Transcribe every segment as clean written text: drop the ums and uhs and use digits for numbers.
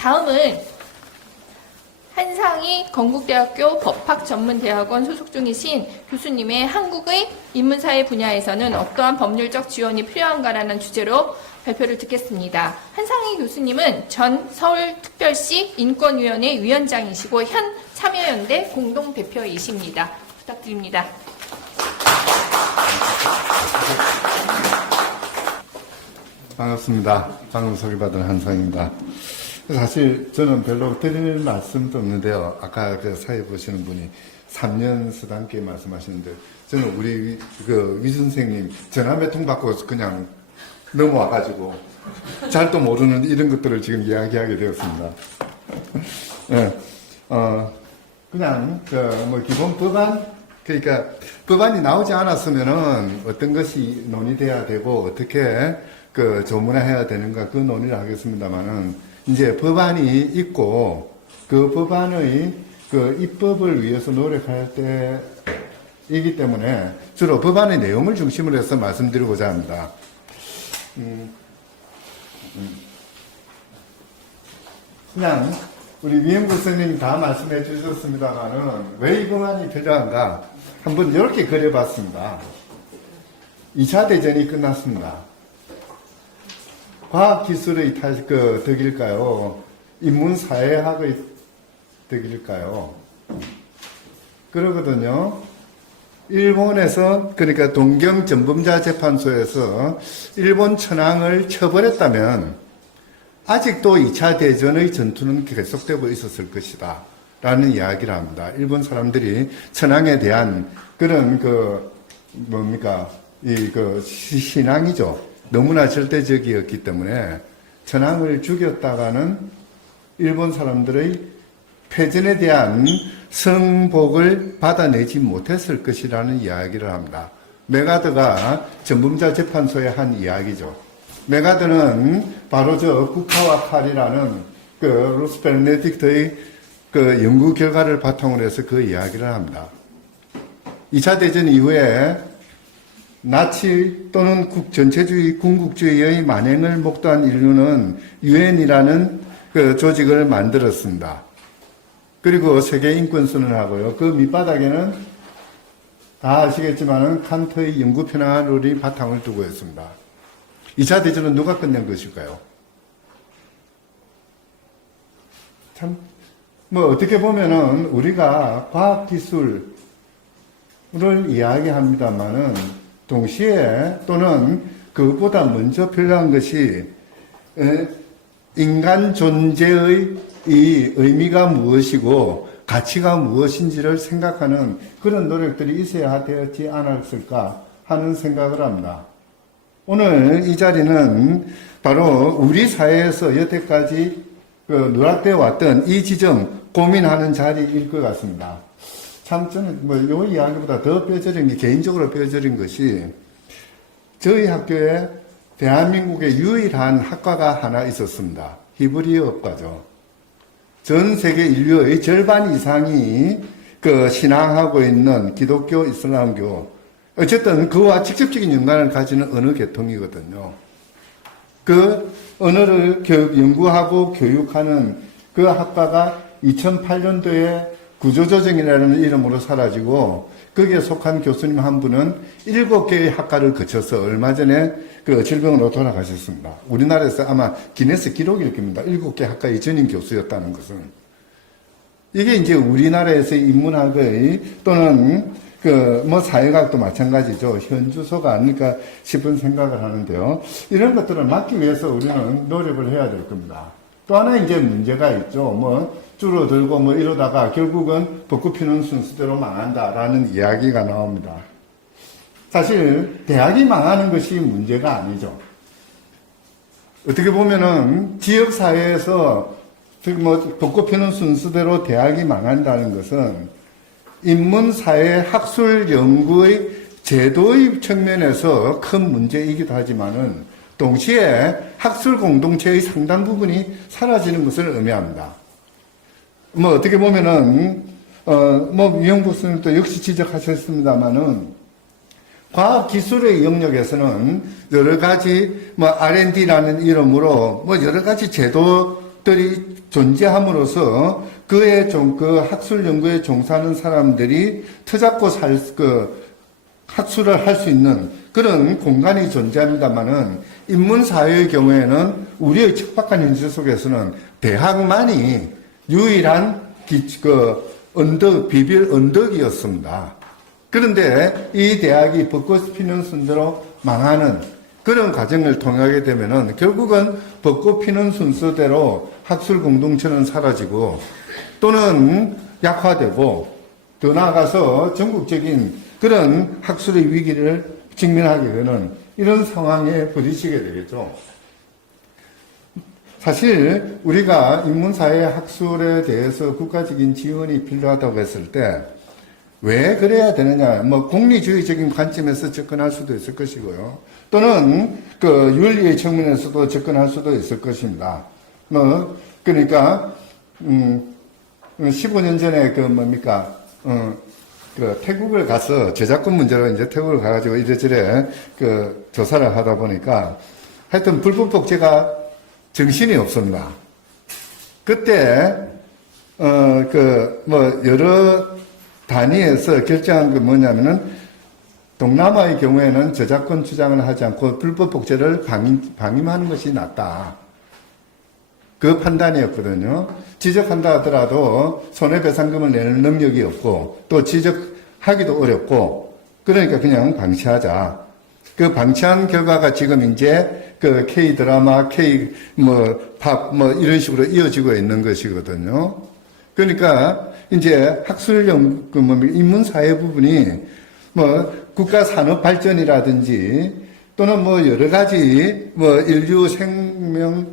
다음은 한상희 건국대학교 법학전문대학원 소속 중이신 교수님의 한국의 인문사회 분야에서는 어떠한 법률적 지원이 필요한가라는 주제로 발표를 듣겠습니다. 한상희 교수님은 전 서울특별시 인권위원회 위원장이시고 현 참여연대 공동대표이십니다. 부탁드립니다. 반갑습니다. 방금 소개받은 한상입니다. 사실 저는 별로 드릴 말씀도 없는데요. 아까 그 사회 보시는 분이 3년 서당께 말씀하시는데 저는 우리 위 선생님 전화 몇 통 받고 그냥 넘어와가지고 잘도 모르는 이런 것들을 지금 이야기하게 되었습니다. 네, 그냥 기본 법안 그러니까 법안이 나오지 않았으면은 어떤 것이 논의돼야 되고 어떻게 조문해야 되는가 그 논의를 하겠습니다만은 이제 법안이 있고 그 법안의 입법을 위해서 노력할 때이기 때문에 주로 법안의 내용을 중심으로 해서 말씀드리고자 합니다. 그냥 우리 위엠 교수님 다 말씀해 주셨습니다만은 왜 이 법안이 필요한가 한번 이렇게 그려봤습니다. 2차 대전이 끝났습니다. 과학기술의 덕일까요? 인문사회학의 덕일까요? 그러거든요. 일본에서, 그러니까 동경전범자재판소에서 일본 천황을 처벌했다면 아직도 2차 대전의 전투는 계속되고 있었을 것이다. 라는 이야기를 합니다. 일본 사람들이 천황에 대한 그런 신앙이죠. 너무나 절대적이었기 때문에 천황을 죽였다가는 일본 사람들의 패전에 대한 성복을 받아내지 못했을 것이라는 이야기를 합니다. 메가드가 전범자 재판소에 한 이야기죠. 메가드는 바로 국화와 칼이라는 루스 베네딕트의 연구 결과를 바탕으로 해서 그 이야기를 합니다. 2차 대전 이후에 나치 또는 전체주의, 군국주의의 만행을 목도한 인류는 유엔이라는 조직을 만들었습니다. 그리고 세계인권선언을 하고요. 그 밑바닥에는 다 아시겠지만은 칸트의 영구평화론이 바탕을 두고 있습니다. 2차 대전은 누가 끝낸 것일까요? 참, 어떻게 보면은 우리가 과학기술을 이야기합니다만은 동시에 또는 그것보다 먼저 필요한 것이 인간 존재의 이 의미가 무엇이고 가치가 무엇인지를 생각하는 그런 노력들이 있어야 되었지 않았을까 하는 생각을 합니다. 오늘 이 자리는 바로 우리 사회에서 여태까지 누락되어 왔던 이 지점 고민하는 자리일 것 같습니다. 참 저는 요 이야기보다 더 뼈저린 게 개인적으로 뼈저린 것이 저희 학교에 대한민국의 유일한 학과가 하나 있었습니다. 히브리어과죠. 전 세계 인류의 절반 이상이 신앙하고 있는 기독교, 이슬람교 어쨌든 그와 직접적인 연관을 가지는 언어 계통이거든요. 그 언어를 연구하고 교육하는 그 학과가 2008년도에 구조조정이라는 이름으로 사라지고 거기에 속한 교수님 한 분은 7개의 학과를 거쳐서 얼마 전에 질병으로 돌아가셨습니다. 우리나라에서 아마 기네스 기록일 겁니다. 7개 학과의 전임 교수였다는 것은. 이게 이제 우리나라에서의 인문학의 또는 사회학도 마찬가지죠. 현주소가 아닐까 싶은 생각을 하는데요. 이런 것들을 막기 위해서 우리는 노력을 해야 될 겁니다. 또 하나 이제 문제가 있죠. 줄어들고 이러다가 결국은 벚꽃 피는 순서대로 망한다라는 이야기가 나옵니다. 사실 대학이 망하는 것이 문제가 아니죠. 어떻게 보면은 지역사회에서 벚꽃 피는 순서대로 대학이 망한다는 것은 인문사회 학술 연구의 제도의 측면에서 큰 문제이기도 하지만은 동시에 학술 공동체의 상당 부분이 사라지는 것을 의미합니다. 어떻게 보면은, 유영 교수님도 역시 지적하셨습니다만은, 과학기술의 영역에서는 여러 가지, R&D라는 이름으로, 여러 가지 제도 것들이 존재함으로써 그 학술 연구에 종사하는 사람들이 터잡고 학술을 할 수 있는 그런 공간이 존재합니다만은 인문사회의 경우에는 우리의 척박한 현실 속에서는 대학만이 유일한 비빌 언덕이었습니다. 그런데 이 대학이 벚꽃 피는 순서로 망하는 그런 과정을 통하게 되면은 결국은 벚꽃 피는 순서대로 학술 공동체는 사라지고 또는 약화되고 더 나아가서 전국적인 그런 학술의 위기를 직면하게 되는 이런 상황에 부딪히게 되겠죠. 사실 우리가 인문사회 학술에 대해서 국가적인 지원이 필요하다고 했을 때 왜 그래야 되느냐? 공리주의적인 관점에서 접근할 수도 있을 것이고요. 또는 윤리의 측면에서도 접근할 수도 있을 것입니다. 그러니까 15년 전에 태국을 가서 저작권 문제로 이제 태국을 가가지고 이래저래 조사를 하다 보니까 하여튼 불법 복제가 정신이 없습니다. 그때 여러 단위에서 결정한 게 뭐냐면은 동남아의 경우에는 저작권 주장을 하지 않고 불법 복제를 방임하는 것이 낫다. 그 판단이었거든요. 지적한다 하더라도 손해배상금을 내는 능력이 없고 또 지적하기도 어렵고 그러니까 그냥 방치하자. 그 방치한 결과가 지금 이제 K 드라마, K 팝 이런 식으로 이어지고 있는 것이거든요. 그러니까 이제 학술 인문사회 부분이 국가 산업 발전이라든지 또는 여러 가지 인류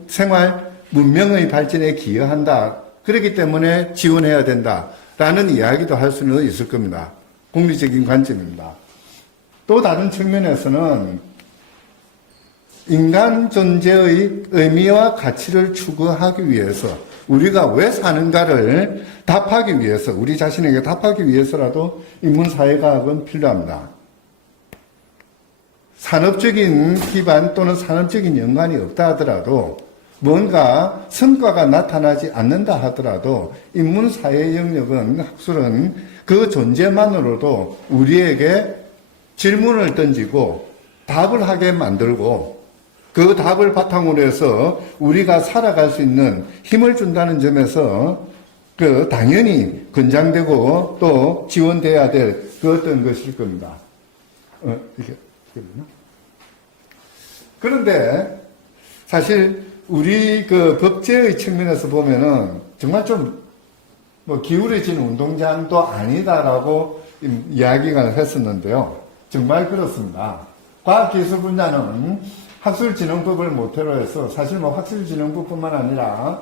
생활 문명의 발전에 기여한다. 그렇기 때문에 지원해야 된다라는 이야기도 할 수는 있을 겁니다. 공리적인 관점입니다. 또 다른 측면에서는 인간 존재의 의미와 가치를 추구하기 위해서 우리가 왜 사는가를 답하기 위해서 우리 자신에게 답하기 위해서라도 인문사회과학은 필요합니다. 산업적인 기반 또는 산업적인 연관이 없다 하더라도 뭔가 성과가 나타나지 않는다 하더라도 인문사회 영역은 학술은 그 존재만으로도 우리에게 질문을 던지고 답을 하게 만들고 그 답을 바탕으로 해서 우리가 살아갈 수 있는 힘을 준다는 점에서 당연히 권장되고 또 지원돼야 될 그 어떤 것일 겁니다. 그런데 사실 우리 법제의 측면에서 보면은 정말 좀 기울어진 운동장도 아니다라고 이야기가 했었는데요. 정말 그렇습니다. 과학기술 분야는 학술진흥법을 모태로 해서 사실 학술진흥법뿐만 아니라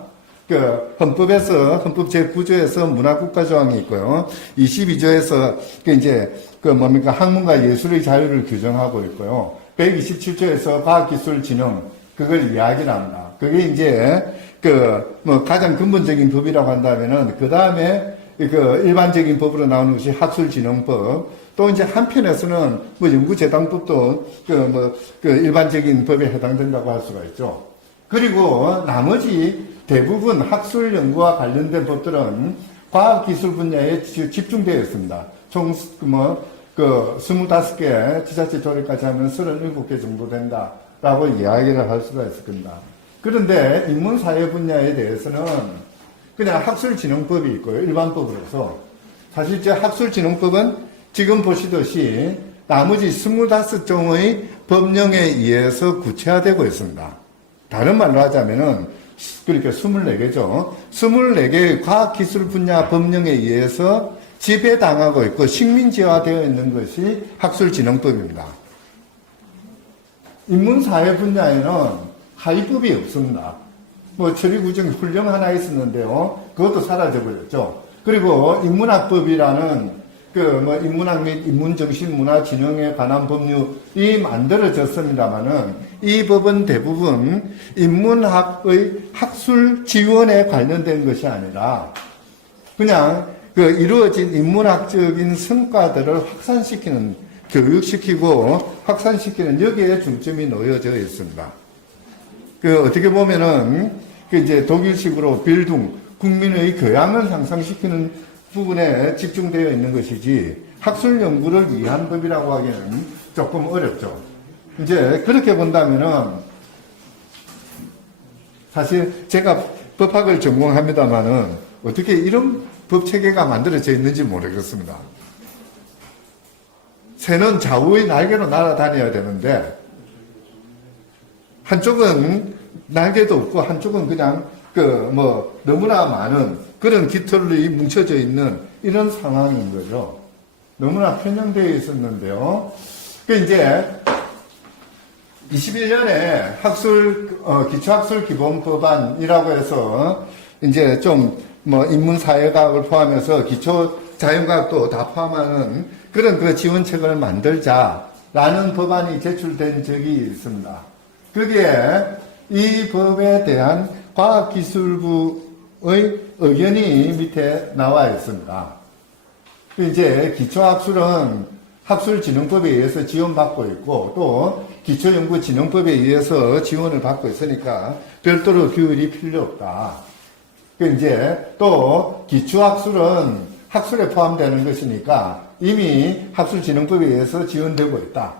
헌법에서 헌법 제9조에서 문화국가조항이 있고요. 22조에서 학문과 예술의 자유를 규정하고 있고요. 127조에서 과학기술진흥 그걸 이야기를 합니다. 그게 이제 가장 근본적인 법이라고 한다면은 그 다음에 일반적인 법으로 나오는 것이 학술진흥법. 또 이제 한편에서는 연구재단법도 일반적인 법에 해당된다고 할 수가 있죠. 그리고 나머지 대부분 학술 연구와 관련된 법들은 과학기술 분야에 집중되어 있습니다. 총 25개, 지자체 조례까지 하면 37개 정도 된다라고 이야기를 할 수가 있을 겁니다. 그런데 인문사회 분야에 대해서는 그냥 학술진흥법이 있고요. 일반법으로서. 사실 학술진흥법은 지금 보시듯이 나머지 25종의 법령에 의해서 구체화되고 있습니다. 다른 말로 하자면은, 그러니까 24개죠. 24개의 과학기술 분야 법령에 의해서 지배당하고 있고 식민지화되어 있는 것이 학술진흥법입니다. 인문사회 분야에는 하위법이 없습니다. 처리구정 훈령 하나 있었는데요. 그것도 사라져버렸죠. 그리고 인문학법이라는 인문학 및 인문정신문화진흥에 관한 법률이 만들어졌습니다만은 이 법은 대부분 인문학의 학술 지원에 관련된 것이 아니라 그냥 이루어진 인문학적인 성과들을 확산시키는, 교육시키고 확산시키는 여기에 중점이 놓여져 있습니다. 어떻게 보면은 그 이제 독일식으로 빌둥, 국민의 교양을 향상시키는 부분에 집중되어 있는 것이지 학술 연구를 위한 법이라고 하기에는 조금 어렵죠. 이제 그렇게 본다면은 사실 제가 법학을 전공합니다만은 어떻게 이런 법 체계가 만들어져 있는지 모르겠습니다. 새는 좌우의 날개로 날아다녀야 되는데 한쪽은 날개도 없고 한쪽은 그냥 너무나 많은 그런 깃털이 뭉쳐져 있는 이런 상황인 거죠. 너무나 편향되어 있었는데요. 이제 21년에 기초학술 기본법안이라고 해서 이제 인문사회과학을 포함해서 기초 자연과학도 다 포함하는 그런 그 지원책을 만들자라는 법안이 제출된 적이 있습니다. 거기에 이 법에 대한 과학기술부의 의견이 밑에 나와 있습니다. 이제 기초학술은 학술진흥법에 의해서 지원받고 있고 또 기초연구진흥법에 의해서 지원을 받고 있으니까 별도로 규율이 필요 없다. 이제 또 기초학술은 학술에 포함되는 것이니까 이미 학술진흥법에 의해서 지원되고 있다.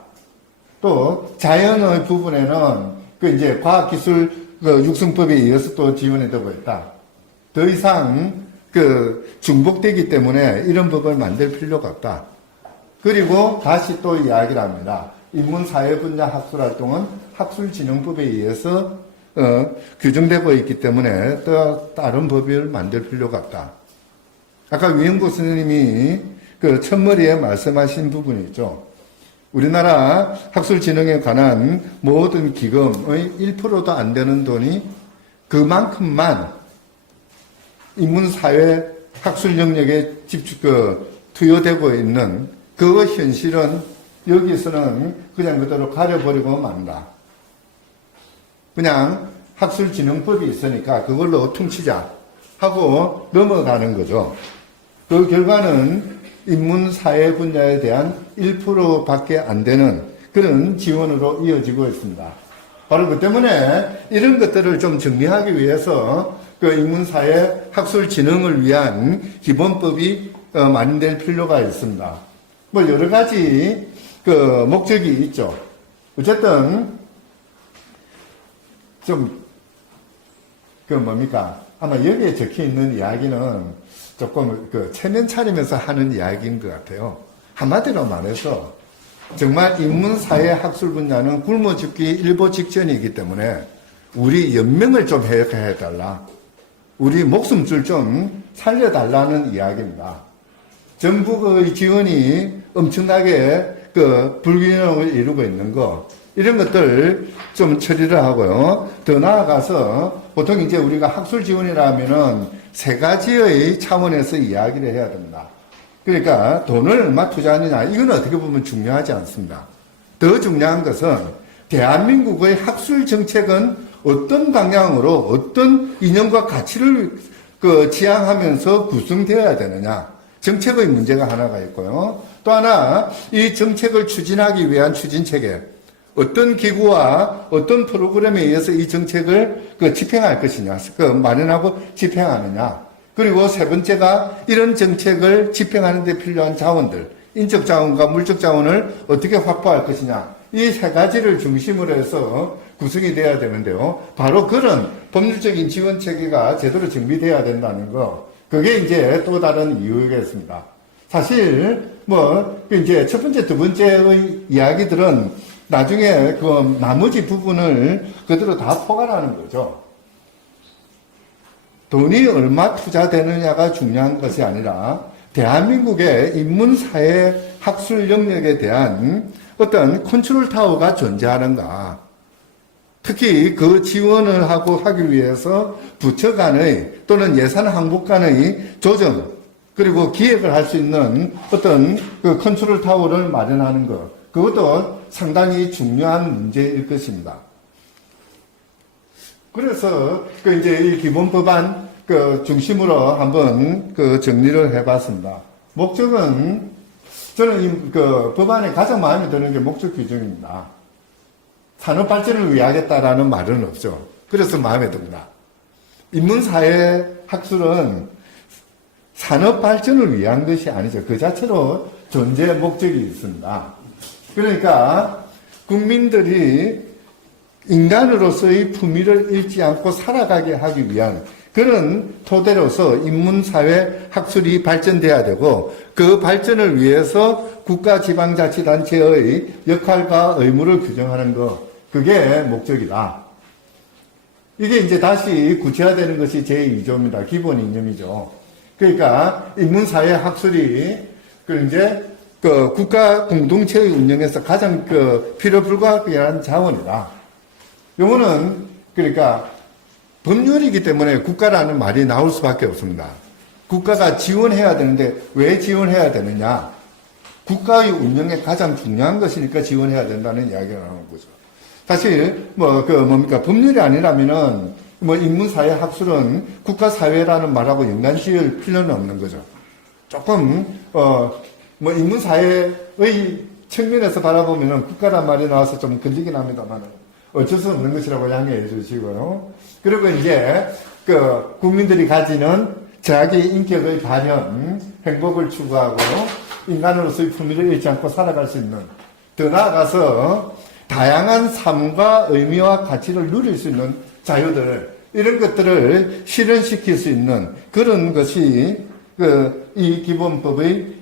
또 자연의 부분에는 이제 과학기술 육성법에 의해서 또 지원이 되고 있다. 더 이상 중복되기 때문에 이런 법을 만들 필요가 없다. 그리고 다시 또 이야기를 합니다. 인문사회 분야 학술활동은 학술진흥법에 의해서 규정되고 있기 때문에 또 다른 법을 만들 필요가 없다. 아까 위영구 선생님이 첫머리에 말씀하신 부분이 있죠. 우리나라 학술진흥에 관한 모든 기금의 1%도 안 되는 돈이 그만큼만 인문사회 학술 영역에 투여되고 있는 그 현실은 여기서는 그냥 그대로 가려버리고 만다. 그냥 학술진흥법이 있으니까 그걸로 퉁치자 하고 넘어가는 거죠. 그 결과는 인문사회 분야에 대한 1%밖에 안 되는 그런 지원으로 이어지고 있습니다. 바로 그 때문에 이런 것들을 좀 정리하기 위해서 인문사회 학술진흥을 위한 기본법이 마련될 필요가 있습니다. 여러 가지 목적이 있죠. 어쨌든 아마 여기에 적혀 있는 이야기는 조금 체면 차리면서 하는 이야기인 것 같아요. 한마디로 말해서 정말 인문사회 학술 분야는 굶어 죽기 일보 직전이기 때문에 우리 연명을 좀 해달라. 우리 목숨줄 좀 살려달라는 이야기입니다. 정부의 지원이 엄청나게 불균형을 이루고 있는 거, 이런 것들 좀 처리를 하고요. 더 나아가서 보통 이제 우리가 학술 지원이라 하면은 세 가지의 차원에서 이야기를 해야 됩니다. 그러니까 돈을 얼마 투자하느냐, 이건 어떻게 보면 중요하지 않습니다. 더 중요한 것은 대한민국의 학술 정책은 어떤 방향으로 어떤 이념과 가치를 지향하면서 구성되어야 되느냐. 정책의 문제가 하나가 있고요. 또 하나, 이 정책을 추진하기 위한 추진체계. 어떤 기구와 어떤 프로그램에 의해서 이 정책을 집행할 것이냐, 마련하고 집행하느냐. 그리고 세 번째가 이런 정책을 집행하는 데 필요한 자원들, 인적 자원과 물적 자원을 어떻게 확보할 것이냐. 이 세 가지를 중심으로 해서 구성이 돼야 되는데요. 바로 그런 법률적인 지원 체계가 제대로 정비돼야 된다는 거. 그게 이제 또 다른 이유겠습니다. 사실, 이제 첫 번째, 두 번째의 이야기들은 나중에 나머지 부분을 그대로 다 포괄하는 거죠. 돈이 얼마 투자되느냐가 중요한 것이 아니라 대한민국의 인문사회 학술 영역에 대한 어떤 컨트롤 타워가 존재하는가. 특히 그 지원을 하기 위해서 부처 간의 또는 예산 항목 간의 조정, 그리고 기획을 할 수 있는 어떤 컨트롤 타워를 마련하는 것. 그것도 상당히 중요한 문제일 것입니다. 그래서 이제 이 기본 법안 중심으로 한번 정리를 해봤습니다. 목적은 저는 이 법안에 가장 마음에 드는 게 목적 규정입니다. 산업 발전을 위하겠다라는 말은 없죠. 그래서 마음에 듭니다. 인문사회 학술은 산업 발전을 위한 것이 아니죠. 그 자체로 존재 목적이 있습니다. 그러니까 국민들이 인간으로서의 품위를 잃지 않고 살아가게 하기 위한 그런 토대로서 인문사회 학술이 발전돼야 되고, 그 발전을 위해서 국가지방자치단체의 역할과 의무를 규정하는 것, 그게 목적이다. 이게 이제 다시 구체화되는 것이 제2조입니다. 기본 이념이죠. 그러니까 인문사회 학술이 이제 국가 공동체의 운영에서 가장 필요 불가피한 자원이다. 요거는 그러니까 법률이기 때문에 국가라는 말이 나올 수밖에 없습니다. 국가가 지원해야 되는데 왜 지원해야 되느냐? 국가의 운영에 가장 중요한 것이니까 지원해야 된다는 이야기가 나오는 거죠. 사실 법률이 아니라면은 인문사회 학술은 국가사회라는 말하고 연관지을 필요는 없는 거죠. 조금 인문사회의 측면에서 바라보면은 국가란 말이 나와서 좀 걸리긴 합니다만 어쩔 수 없는 것이라고 양해해 주시고요. 그리고 이제 국민들이 가지는 자기 인격의 발현, 행복을 추구하고 인간으로서의 품위를 잃지 않고 살아갈 수 있는, 더 나아가서 다양한 삶과 의미와 가치를 누릴 수 있는 자유들, 이런 것들을 실현시킬 수 있는 그런 것이 이 기본법의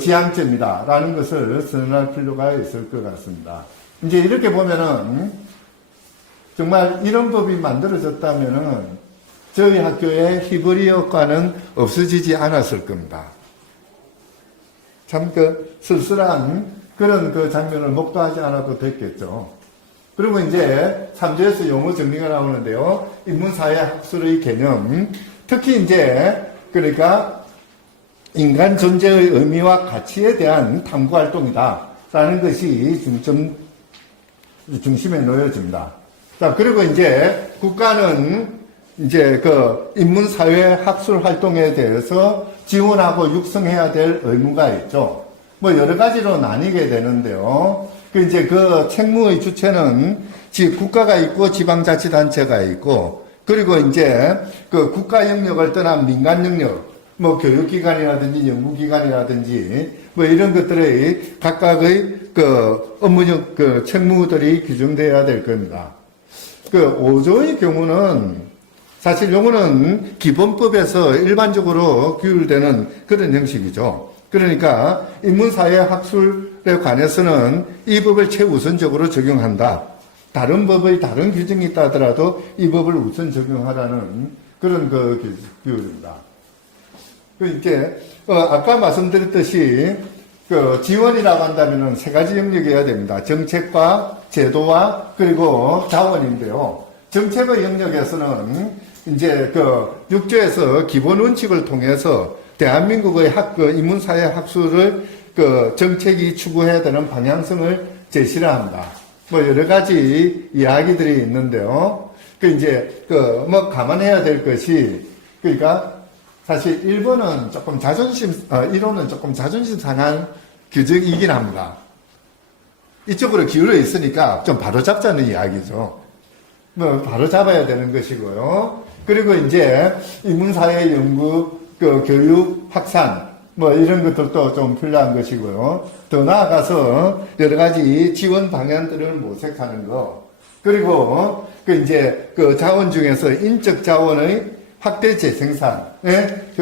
지향점이다라는 것을 선언할 필요가 있을 것 같습니다. 이제 이렇게 보면은 정말 이런 법이 만들어졌다면은 저희 학교에 히브리어과는 없어지지 않았을 겁니다. 참 쓸쓸한 그런 장면을 목도하지 않아도 됐겠죠. 그리고 이제 3조에서 용어 정리가 나오는데요. 인문사회 학술의 개념, 특히 이제 그러니까 인간 존재의 의미와 가치에 대한 탐구 활동이다 라는 것이 중심에 놓여집니다. 자, 그리고 이제 국가는 이제 인문사회 학술 활동에 대해서 지원하고 육성해야 될 의무가 있죠. 여러 가지로 나뉘게 되는데요. 이제 책무의 주체는 국가가 있고 지방자치단체가 있고, 그리고 이제 국가 영역을 떠난 민간 영역, 교육기관이라든지 연구기관이라든지 이런 것들의 각각의 업무적 책무들이 규정되어야 될 겁니다. 5조의 경우는 사실 요거는 기본법에서 일반적으로 규율되는 그런 형식이죠. 그러니까 인문사회 학술에 관해서는 이 법을 최우선적으로 적용한다. 다른 법의 다른 규정이 있다 하더라도 이 법을 우선 적용하라는 그런 규율입니다. 이제 아까 말씀드렸듯이 지원이라고 한다면은 세 가지 영역이어야 됩니다. 정책과 제도와 그리고 자원인데요. 정책의 영역에서는 이제 6조에서 기본 원칙을 통해서 대한민국의 인문사회 학술을 정책이 추구해야 되는 방향성을 제시를 합니다. 여러 가지 이야기들이 있는데요. 이제 감안해야 될 것이, 그러니까 사실 1번은 조금 1호는 조금 자존심 상한 규정이긴 합니다. 이쪽으로 기울어 있으니까 좀 바로 잡자는 이야기죠. 바로 잡아야 되는 것이고요. 그리고 이제 인문사회 연구, 교육, 확산, 이런 것들도 좀 필요한 것이고요. 더 나아가서 여러 가지 지원 방향들을 모색하는 거. 그리고 이제 자원 중에서 인적 자원의 확대 재생산에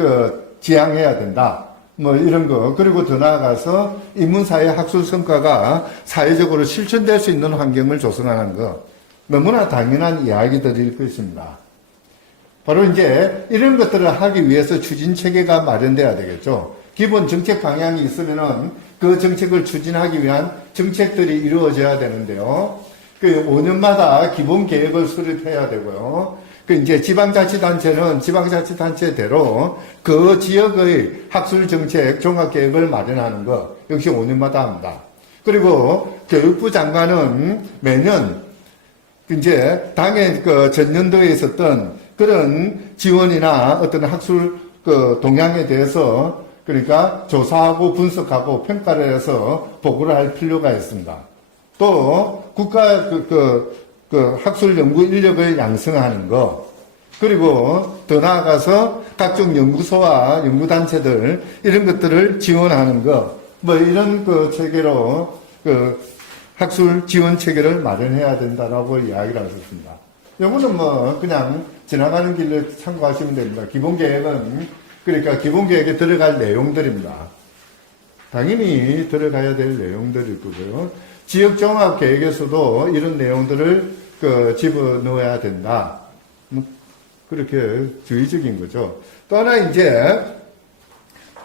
지향해야 된다. 이런 거. 그리고 더 나아가서 인문사회 학술 성과가 사회적으로 실천될 수 있는 환경을 조성하는 거. 너무나 당연한 이야기들일 것입니다. 바로 이제 이런 것들을 하기 위해서 추진 체계가 마련돼야 되겠죠. 기본 정책 방향이 있으면은 그 정책을 추진하기 위한 정책들이 이루어져야 되는데요. 5년마다 기본 계획을 수립해야 되고요. 이제 지방자치단체는 지방자치단체대로 그 지역의 학술 정책 종합 계획을 마련하는 것 역시 5년마다 합니다. 그리고 교육부 장관은 매년 이제 당의 전년도에 있었던 그런 지원이나 어떤 학술 동향에 대해서 그러니까 조사하고 분석하고 평가를 해서 보고를 할 필요가 있습니다. 또 국가 학술 연구 인력을 양성하는 거, 그리고 더 나아가서 각종 연구소와 연구단체들 이런 것들을 지원하는 거, 뭐 이런 그 체계로 그 학술 지원 체계를 마련해야 된다라고 이야기를 하셨습니다. 요거는 뭐 그냥 지나가는 길로 참고하시면 됩니다. 기본 계획은 그러니까 기본 계획에 들어갈 내용들입니다. 당연히 들어가야 될 내용들일 거고요. 지역 종합 계획에서도 이런 내용들을 그 집어넣어야 된다. 그렇게 주의적인 거죠. 또 하나 이제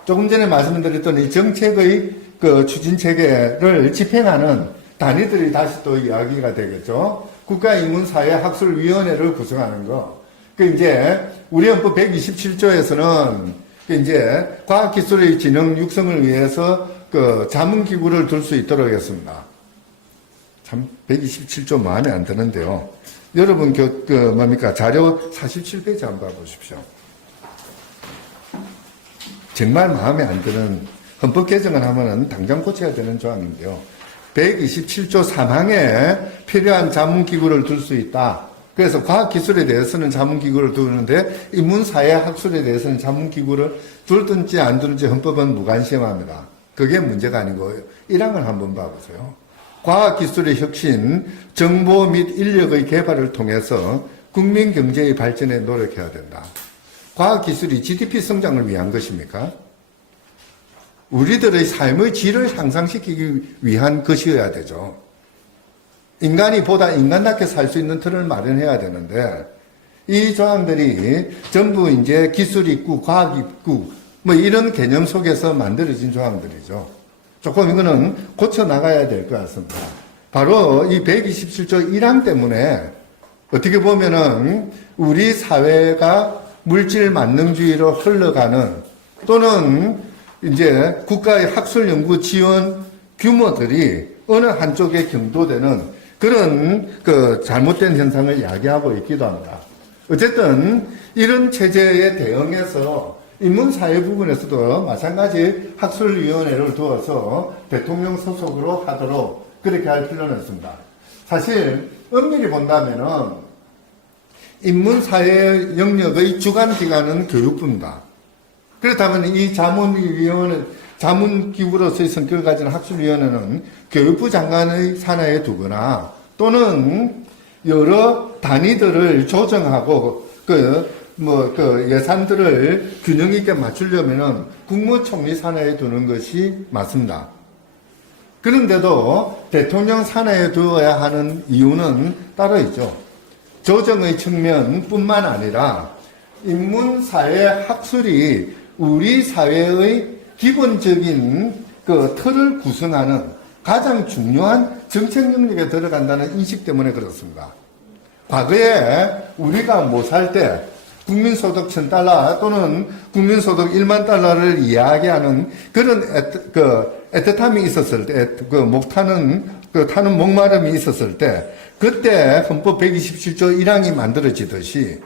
조금 전에 말씀드렸던 이 정책의 그 추진 체계를 집행하는 단위들이 다시 또 이야기가 되겠죠. 국가인문사회학술위원회를 구성하는 거. 그 이제 우리 헌법 127조에서는 그 이제 과학기술의 진흥 육성을 위해서 그 자문기구를 둘 수 있도록 했습니다. 참 127조 마음에 안 드는데요. 여러분 뭡니까 자료 47페이지 한번 봐보십시오. 정말 마음에 안 드는 헌법 개정을 하면은 당장 고쳐야 되는 조항인데요. 127조 3항에 필요한 자문기구를 둘 수 있다. 그래서 과학기술에 대해서는 자문기구를 두는데 인문사회학술에 대해서는 자문기구를 둘든지 안 두든지 헌법은 무관심합니다. 그게 문제가 아니고 1항을 한번 봐보세요. 과학기술의 혁신, 정보 및 인력의 개발을 통해서 국민경제의 발전에 노력해야 된다. 과학기술이 GDP 성장을 위한 것입니까? 우리들의 삶의 질을 향상시키기 위한 것이어야 되죠. 인간이 보다 인간답게 살 수 있는 틀을 마련해야 되는데, 이 조항들이 전부 이제 기술 있고, 과학 있고, 뭐 이런 개념 속에서 만들어진 조항들이죠. 조금 이거는 고쳐나가야 될 것 같습니다. 바로 이 127조 1항 때문에 어떻게 보면은 우리 사회가 물질 만능주의로 흘러가는 또는 이제 국가의 학술 연구 지원 규모들이 어느 한쪽에 경도되는 그런 그 잘못된 현상을 야기하고 있기도 합니다. 어쨌든 이런 체제에 대응해서 인문사회 부분에서도 마찬가지 학술위원회를 두어서 대통령 소속으로 하도록 그렇게 할 필요는 있습니다. 사실 엄밀히 본다면은 인문사회 영역의 주관기관은 교육부입니다. 그렇다면 이 자문기구로서의 성격을 가진 학술위원회는 교육부 장관의 산하에 두거나 또는 여러 단위들을 조정하고 예산들을 균형 있게 맞추려면은 국무총리 산하에 두는 것이 맞습니다. 그런데도 대통령 산하에 두어야 하는 이유는 따로 있죠. 조정의 측면뿐만 아니라 인문사회 학술이 우리 사회의 기본적인 그 틀을 구성하는 가장 중요한 정책 영역에 들어간다는 인식 때문에 그렇습니다. 과거에 우리가 못 살 때 국민소득 1,000달러 또는 국민소득 1만 달러를 이야기하는 그런 애틋함이 있었을 때, 타는 목마름이 있었을 때, 그때 헌법 127조 1항이 만들어지듯이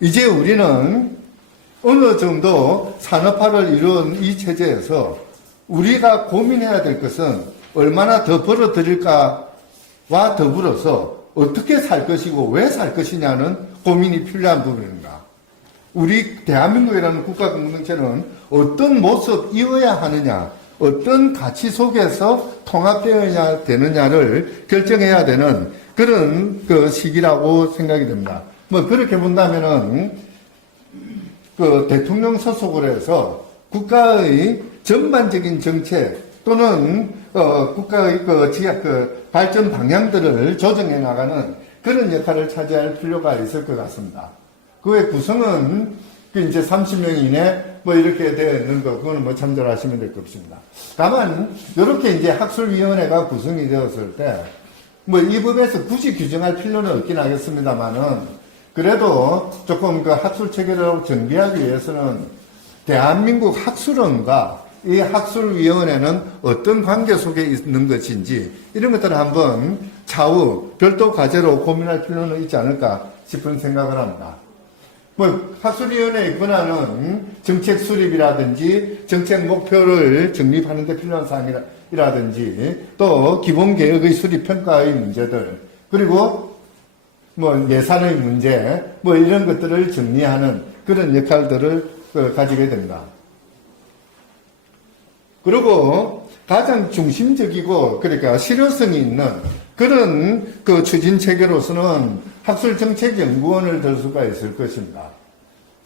이제 우리는 어느 정도 산업화를 이룬 이 체제에서 우리가 고민해야 될 것은 얼마나 더 벌어들일까와 더불어서 어떻게 살 것이고 왜 살 것이냐는 고민이 필요한 부분입니다. 우리 대한민국이라는 국가 공동체는 어떤 모습이어야 하느냐, 어떤 가치 속에서 통합되어야 되느냐를 결정해야 되는 그런 그 시기라고 생각이 됩니다. 뭐 그렇게 본다면은 그 대통령 소속으로 해서 국가의 전반적인 정책 또는 국가의 발전 방향들을 조정해 나가는 그런 역할을 차지할 필요가 있을 것 같습니다. 그의 구성은 이제 30명 이내 뭐 이렇게 되어 있는 거, 그거는 뭐 참조하시면 될 것 같습니다. 다만, 이렇게 이제 학술위원회가 구성이 되었을 때, 뭐 이 법에서 굳이 규정할 필요는 없긴 하겠습니다만은, 그래도 조금 그 학술 체계를 정비하기 위해서는 대한민국 학술원과 이 학술위원회는 어떤 관계 속에 있는 것인지 이런 것들을 한번 차후 별도 과제로 고민할 필요는 있지 않을까 싶은 생각을 합니다. 뭐 학술위원회의 권한은 정책 수립이라든지 정책 목표를 정립하는 데 필요한 사항이라든지 또 기본계획의 수립 평가의 문제들 그리고 뭐 예산의 문제, 뭐 이런 것들을 정리하는 그런 역할들을 가지게 됩니다. 그리고 가장 중심적이고 그러니까 실효성이 있는 그런 그 추진 체계로서는 학술정책연구원을 들 수가 있을 것입니다.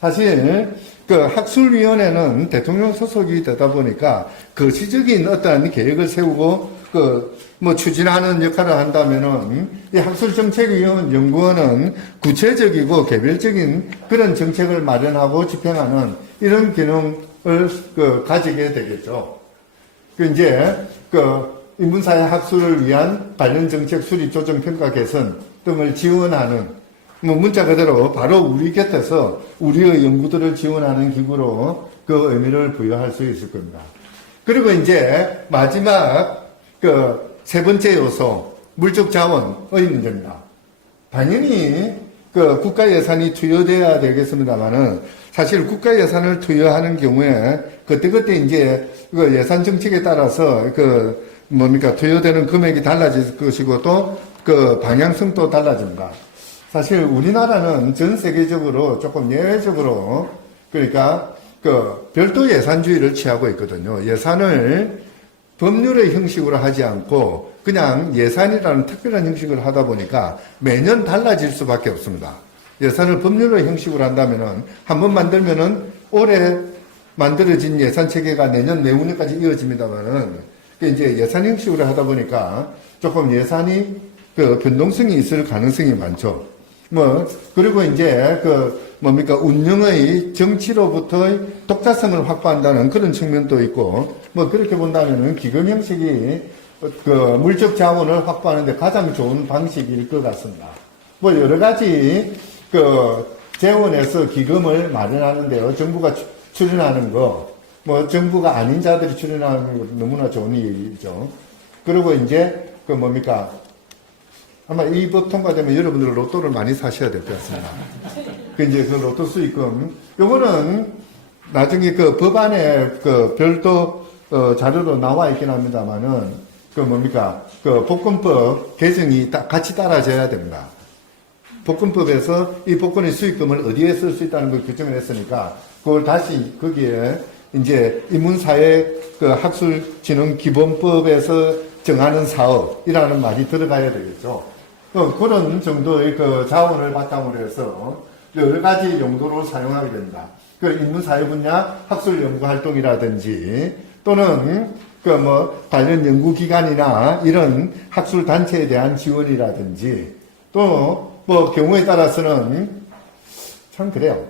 사실 그 학술위원회는 대통령 소속이 되다 보니까 거시적인 어떠한 계획을 세우고 뭐 추진하는 역할을 한다면은 이 학술정책연구원은 구체적이고 개별적인 그런 정책을 마련하고 집행하는 이런 기능을 가지게 되겠죠. 이제 인문사회 학술을 위한 관련 정책 수립, 조정, 평가, 개선 등을 지원하는 뭐 문자 그대로 바로 우리 곁에서 우리의 연구들을 지원하는 기구로 그 의미를 부여할 수 있을 겁니다. 그리고 이제 마지막 세 번째 요소 물적 자원의 문제입니다. 당연히 국가 예산이 투여돼야 되겠습니다만은 사실 국가 예산을 투여하는 경우에 그때그때 이제 예산 정책에 따라서 투여되는 금액이 달라질 것이고 또 방향성도 달라집니다. 사실 우리나라는 전 세계적으로 조금 예외적으로 그러니까 별도 예산주의를 취하고 있거든요. 예산을 법률의 형식으로 하지 않고 그냥 예산이라는 특별한 형식을 하다 보니까 매년 달라질 수밖에 없습니다. 예산을 법률의 형식으로 한다면은 한번 만들면은 올해 만들어진 예산 체계가 내년 내후년까지 이어집니다만은 이제 예산 형식으로 하다 보니까 조금 예산이 변동성이 있을 가능성이 많죠. 그리고 이제 운영의 정치로부터의 독자성을 확보한다는 그런 측면도 있고, 그렇게 본다면은 기금 형식이 물적 자원을 확보하는데 가장 좋은 방식일 것 같습니다. 여러 가지 재원에서 기금을 마련하는데요. 정부가 출연하는 거, 정부가 아닌 자들이 출연하는 거 너무나 좋은 일이죠. 그리고 이제 아마 이 법 통과되면 여러분들 로또를 많이 사셔야 될 것 같습니다. 이제 로또 수익금, 요거는 나중에 법안에 별도 자료로 나와 있긴 합니다만은 복권법 개정이 같이 따라져야 됩니다. 복권법에서 이 복권의 수익금을 어디에 쓸 수 있다는 걸 규정을 했으니까 그걸 다시 거기에 이제 인문사회 학술진흥기본법에서 정하는 사업이라는 말이 들어가야 되겠죠. 그런 정도의 자원을 바탕으로 해서 여러 가지 용도로 사용하게 됩니다. 인문사회 분야 학술연구활동이라든지 또는 관련 연구기관이나 이런 학술단체에 대한 지원이라든지 또 경우에 따라서는 참 그래요.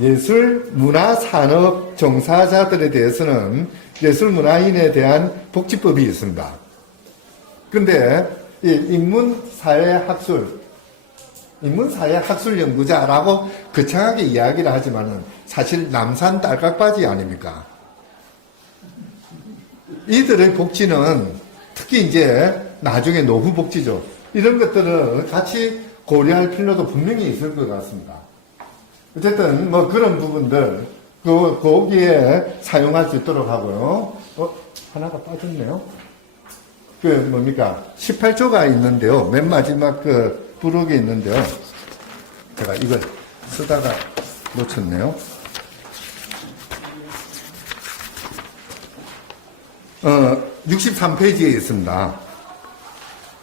예술, 문화, 산업 종사자들에 대해서는 예술, 문화인에 대한 복지법이 있습니다. 근데 이 인문사회 학술 연구자라고 거창하게 이야기를 하지만은 사실 남산 딸깍바지 아닙니까? 이들의 복지는 특히 이제 나중에 노후 복지죠. 이런 것들을 같이 고려할 필요도 분명히 있을 것 같습니다. 어쨌든 그런 부분들 거기에 사용할 수 있도록 하고요. 하나가 빠졌네요. 18조가 있는데요. 맨 마지막 부록에 있는데요. 제가 이걸 쓰다가 놓쳤네요. 63페이지에 있습니다.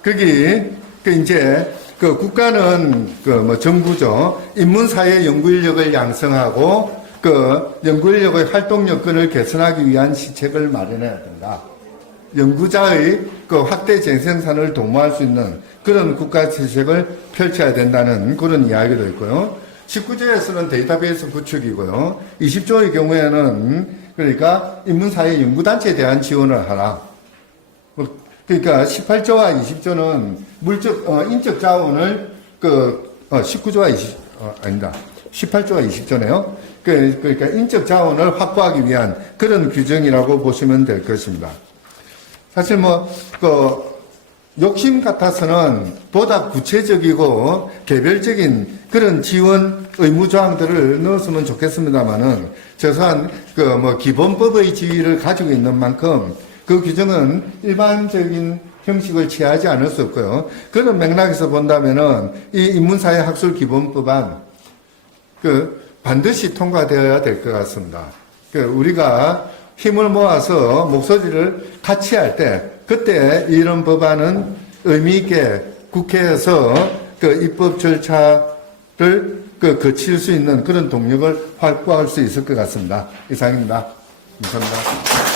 거기, 이제, 국가는, 정부죠. 인문사회 연구인력을 양성하고, 연구인력의 활동 여건을 개선하기 위한 시책을 마련해야 된다. 연구자의 확대 재생산을 도모할 수 있는 그런 국가 정책을 펼쳐야 된다는 그런 이야기도 있고요. 19조에서는 데이터베이스 구축이고요. 20조의 경우에는 그러니까 인문사회 연구단체에 대한 지원을 하라. 그러니까 18조와 20조는 인적 자원을 19조와 18조와 20조네요. 그러니까 인적 자원을 확보하기 위한 그런 규정이라고 보시면 될 것입니다. 사실 욕심 같아서는 보다 구체적이고 개별적인 그런 지원 의무조항들을 넣었으면 좋겠습니다만은 최소한 기본법의 지위를 가지고 있는 만큼 그 규정은 일반적인 형식을 취하지 않을 수 없고요. 그런 맥락에서 본다면은 이 인문사회 학술 기본법안 반드시 통과되어야 될 것 같습니다. 우리가 힘을 모아서 목소리를 같이 할 때 그때 이런 법안은 의미 있게 국회에서 입법 절차를 거칠 수 있는 그런 동력을 확보할 수 있을 것 같습니다. 이상입니다. 감사합니다.